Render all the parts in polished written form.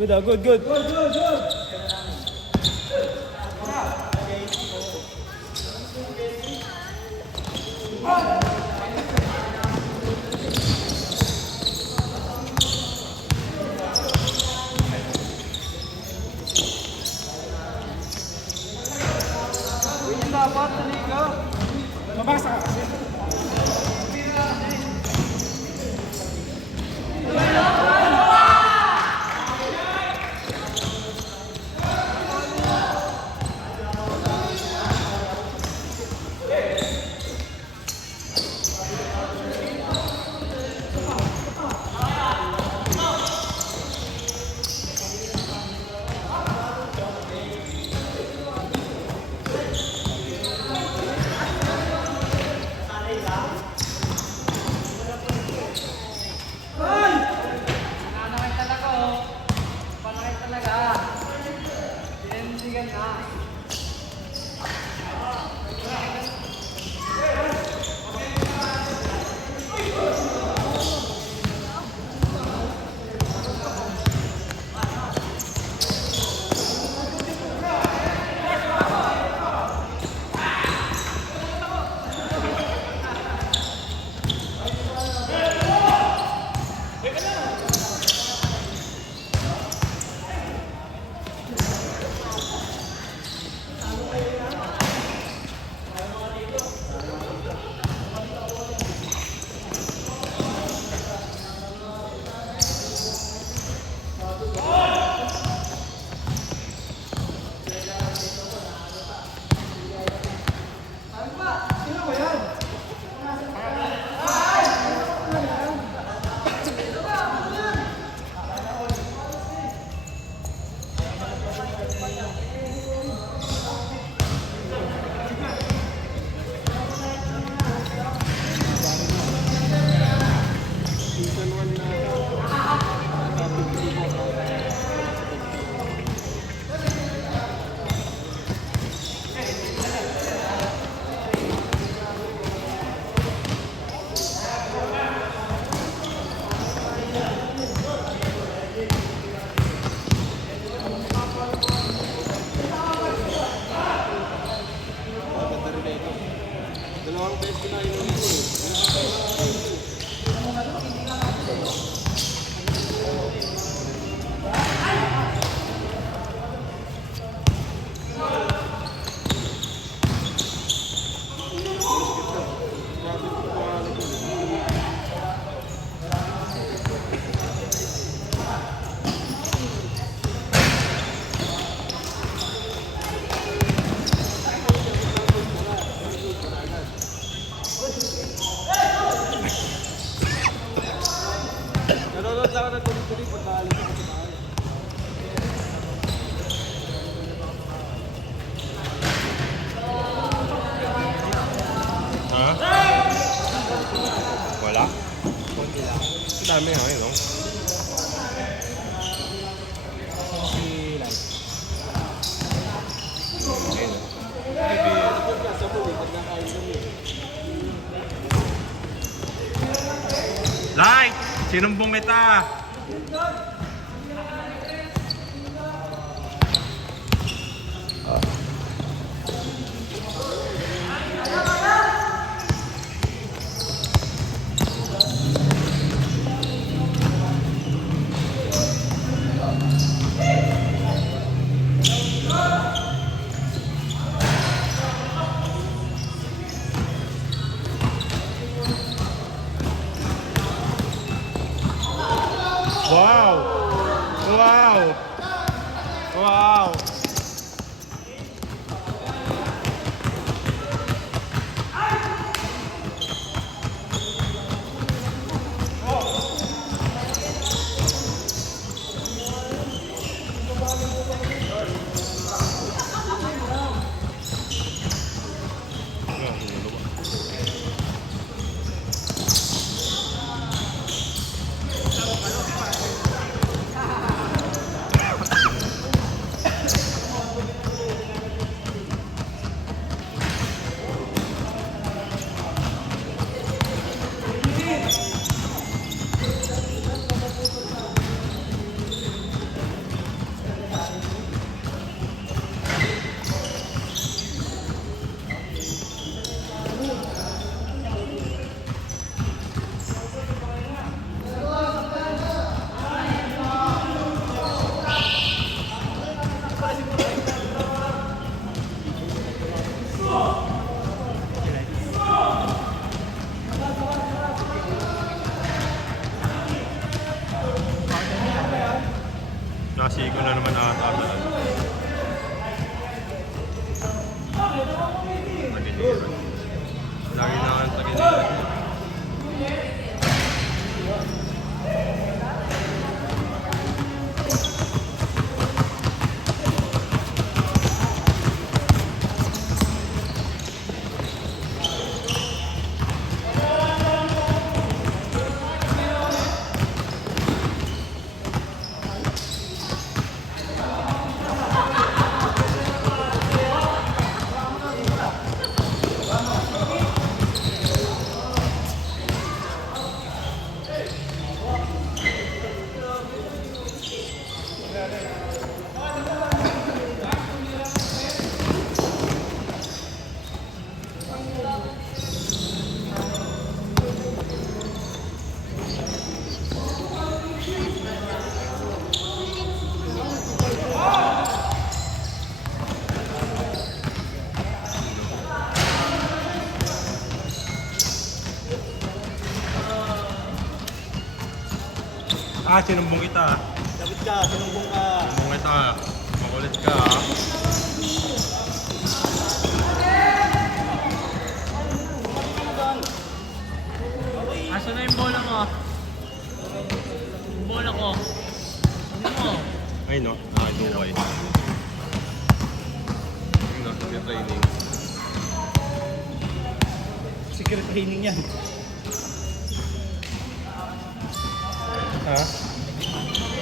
Good, good, good. Yung dapat, Tanika. Mabasa ka kasi. Panakay talaga, oh. Panakay talaga. Sinindigan na. Dalawang beses ko na inulit. Nanonood lang ako ng tuloy-tuloy pag naalis ako sa bahay. Ha? Wala? Ang dami nga yun, no? Ayun. Sa muli, pag nakain kami. Light! Sinumbong kita! Wow! Wow! Wow! Klasiko na naman ata talaga. Tagiliran. Lagi na ang tagiliran. Sinumbong kita. Dapat ka, sinumbong ka. Sinumbong kita. Makulit ka. Asa na yung bola mo? Yung bola ko. Ano mo? Ay no, nakadukay. Ayun no, yung training. Secret training yan. Ha?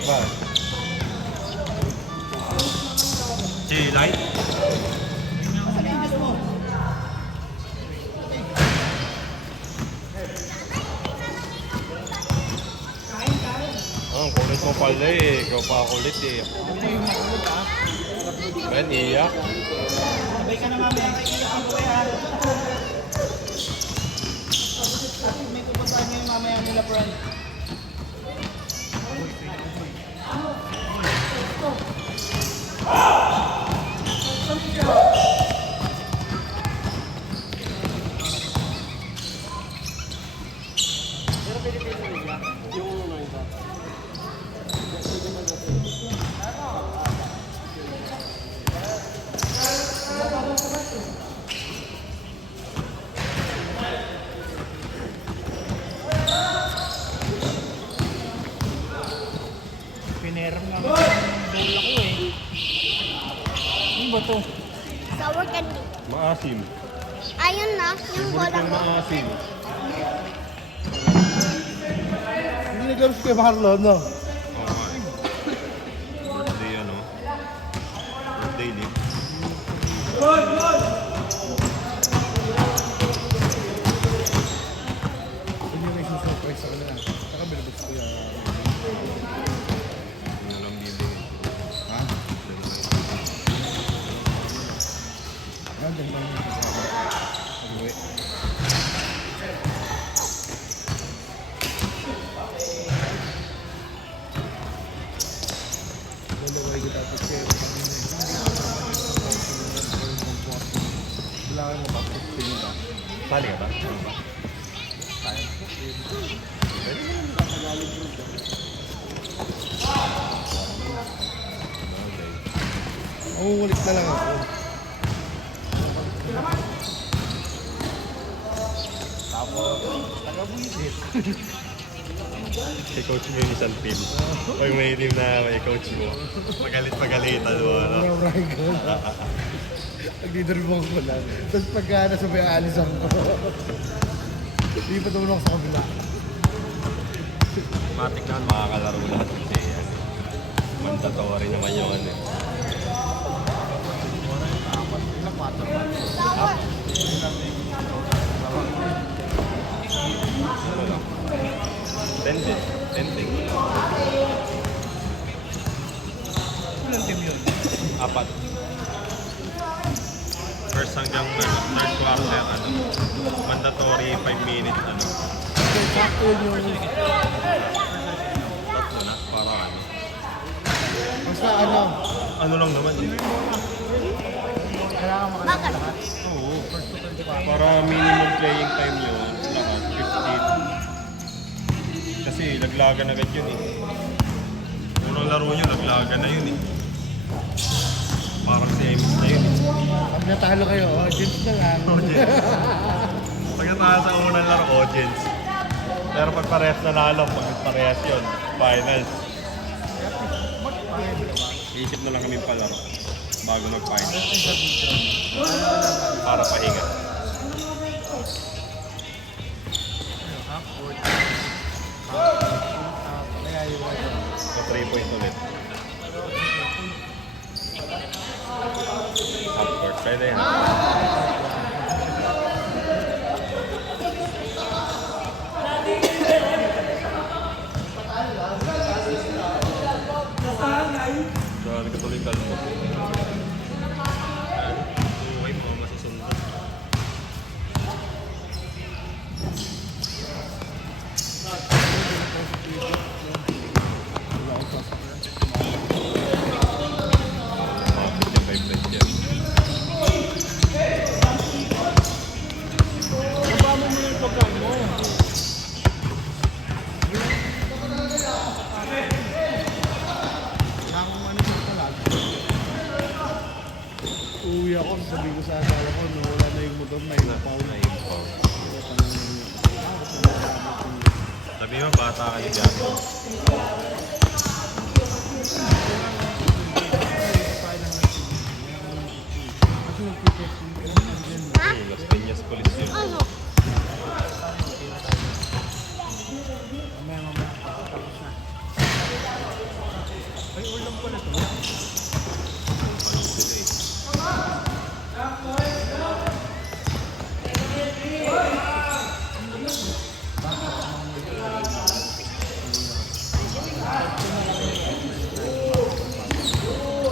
Ba? J-Light? Ang kulit mo pala eh. Ikaw pa kulit eh. Ben, iyak. Sabay ka na mami. Ang buhay ha. May pupuntahan ngayon mamaya nila friend. Pinerang nga bola ko eh. Ano ba to? Sour candy. Maasim. Ayun na, yung bola Bulit ng ko. maasim. Hindi nag-garos kay Marlon, no? Oo nga eh. Birthday ano. Birthday league. Hindi may surprise sa kanila. Saka bilabot ko yan. Yun na lang bibig. Ha? Yan, dyan lang yung pag-uwi. Dalaway kita ito siya. Wala ka mo kapit sila. Sali ka ba? Ano ba? Uulit na lang ako. Si coach mo yung isang team. Pag may team na may coach mo, magalit-pagalitan mo, ano? Maraming goal. Nagdidrabong ko lang. Tapos pagka nasa may alis ako. Hindi pa tumulong ako sa kabila. Matik naman makakalaro lahat kasi yan. Mandatory naman yung ano. Tende. Ilang team yun? Apat. First hanggang third quarter, ano. Mandatory 5 minutes, ano. Sakto yun yung... Tatlo na, para ano. Basta ano, Ano lang naman eh. kailangan Bakit? Oo. Para minimum playing time yun, lahat, 15. Kasi laglagan agad yun eh. Una Unang laro nyo, naglaga na yun eh. Parang semis na yun eh. Pag natalo kayo, audience na lang. Audience. Pag natalo sa unang laro, audience. Pero pag parehas nanalo, pag parehas yun, finals. Isip na lang kami palaro bago mag-finals. Para pahinga. Sa 3 points ulit. Half court, pwede yan. Sorry ka tuloy kalmo. Okay, mga masusunod. Mga 55 yan. Uwi ako, sabi ko sa asawa ko, nawala na yung motor na yung paul. Sabi mo, bata ka yung gano'n. Las Piñas Police yun. Ano?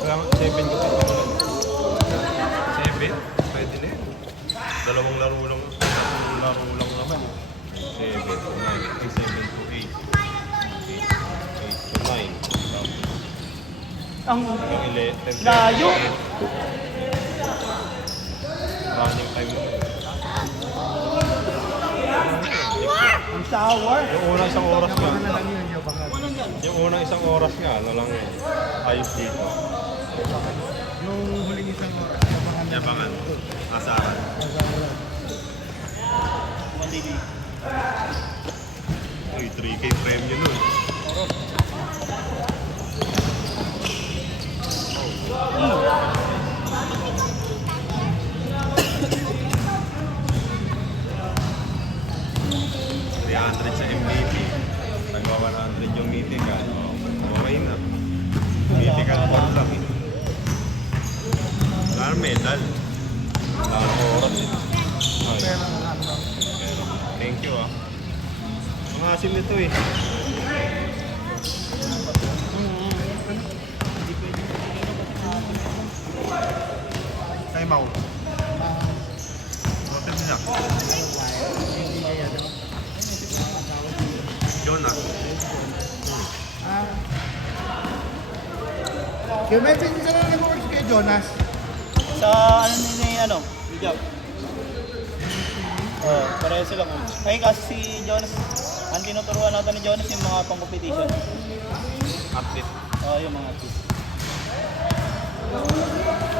Kaya 7 ko pa ito. 7? Pwede na yun. Dalawang laro lang naman. 7 to 9. Ay, 7 to 8. 8 to 9. Ang Yung 10 layo! running time mo. Ang sour! Yung unang isang oras nga. Baka na lang yun, yung baka. Yung unang isang oras nga, ano lang yun. Ayos dito. Yung huling isang oras, yabangan na. Yabangan. Asaran. Uy, 3K premium nun. $300 sa MVP. Nagwa 100 yung mythical. Okay na. Mythical point lang eh. Wala nang medal. Wala nang oras eh. Okay. Pero, thank you ah. Ang asim nito eh. Time out. Hotel nila. Jonah. Yung may pinsan na nag-work kay Jonas. Sa ano ni ano, hijab. Oh, pareho sila coach. Ay kasi si Jonas, ang tinuturuan natin ni Jonas yung mga pang-competition. Athlete. Oh, yung mga kids.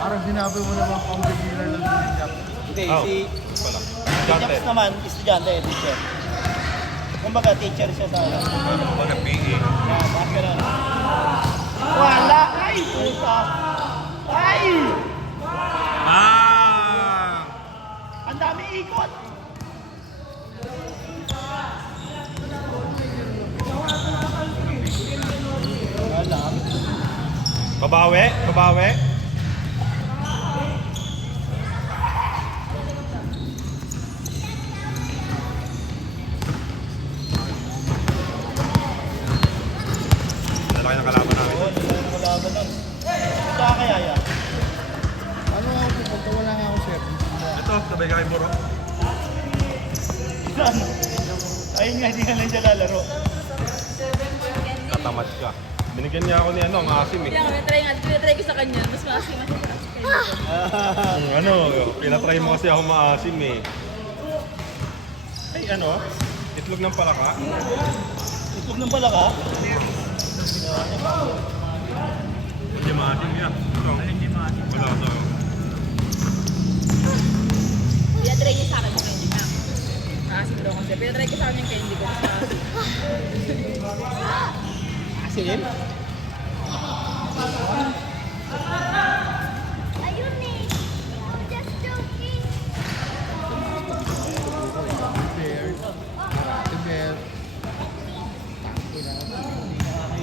Parang sinabi mo naman competitor lang yung hijab. Hindi, Oh, si pala. Jobs naman, estudyante, teacher. Kumbaga, teacher siya sa ano. Kumbaga PE. Bakit ganun? Wala! Ay! Puta! Ay! Ah! Ang dami ikot! Wala. Babawi? Babawi? Lalaki ng kalaban namin. Oo, wala ka nun. Ito kaya yan. Ano ako, pagka wala nga ako chef. Ito, sabay ka kay Buro. Ano? Ayun nga, hindi ka lang siya lalaro. Katamad ka. Binigyan niya ako ni ano, ang asim eh. Kaya tinatry ko sa kanya, mas maasim ako sa kanya. Ano, pinatry mo kasi ako maasim eh. Ay ano, itlog ng palaka. Itlog ng palaka. Hindi maasim yan. Hindi maasim. Wala to. Pinatry niya sa akin yung candy niya. Maasim daw kasi. Pinatry ko sa akin yung candy ko. Asim? Ayun eh. I'm just joking.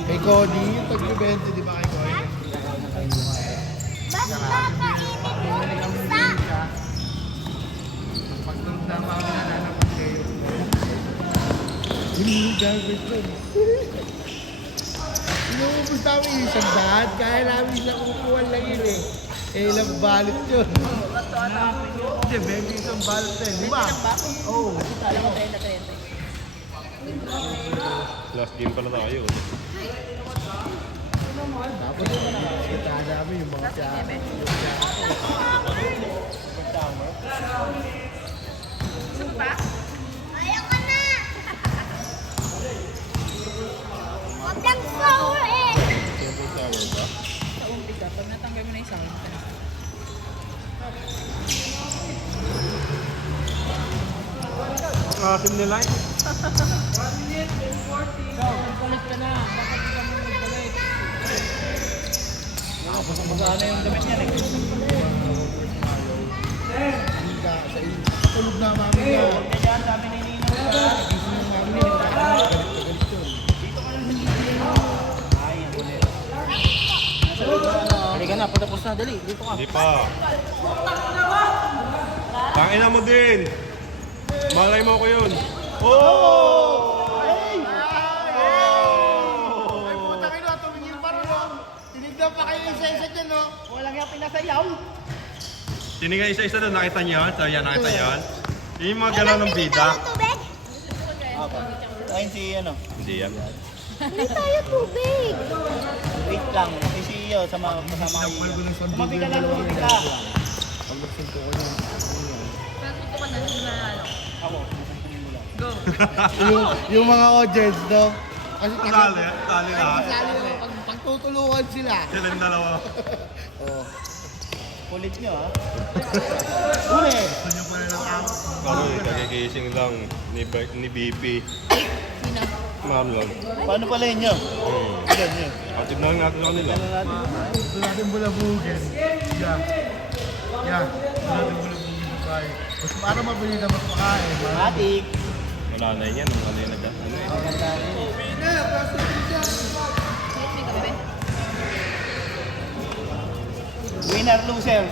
Kay Cody, yung tag-20, di ba kay Cody? Basta kainin yung isa. Pag nagdama ako na nanapan kayo. Hindi yung garbage doon. Inuubos namin yung isang daan, kaya namin isang kukuha lang yun eh. Eh, ilang balot yun. Hindi, 20 isang balot na yun, di ba? Oo. Alam ko 30. Last game pala tayo. Tapos, kita namin yung mga siya. Sumpa? Ayaw ka na. Huwag kang sour eh. Simple sour ba? Sa umpisa. Pag natanggal mo na yung sound. Ang asim nila eh. Balik ka na. Bakit ka mo nagbalik? Magana yung damit niya eh. Tulog na mami niya. Kaya dyan, sabi ni Nino. Halika na, patapos na. Dali, dito ka. Hindi pa. Tangina mo din. Malay mo ko yun. Oh! Ay, putang ina, tumingin pa rin, no? Tinignan pa kayo isa-isa dyan, no? Walang yung pinasayaw. Tinigay isa-isa doon, nakita niyo yan? So yan, nakita niyo yan? Yung mga galaw ng bida. Tubig? Ayun si ano. Hindi yan. Hindi tayo tubig. Wait lang. Si CEO sa mga kasama ko. Tumabi ka lang, tumabi ka. Pagpunto ka na, hindi na ano. Ako. Go. Yung mga audience, no? Kasi Tali lahat. pagtutulungan sila. Sila yung dalawa. Oo. Kulit nyo ha. Uli. Kanya pa na lang ako. Ano eh, kagigising lang ni BP. Sino? Mahal lang. Paano pala yun nyo? Ganyan. Atid na lang natin sa kanila. Ano natin? Ito natin bulabugin. Yeah. Yeah. Ito natin bulabugin sa bahay. Mas paano mabili na mas makain? Atik. Wala na yan. Ano yung nag-ano eh. Maganda rin. May kape? Winner, loser.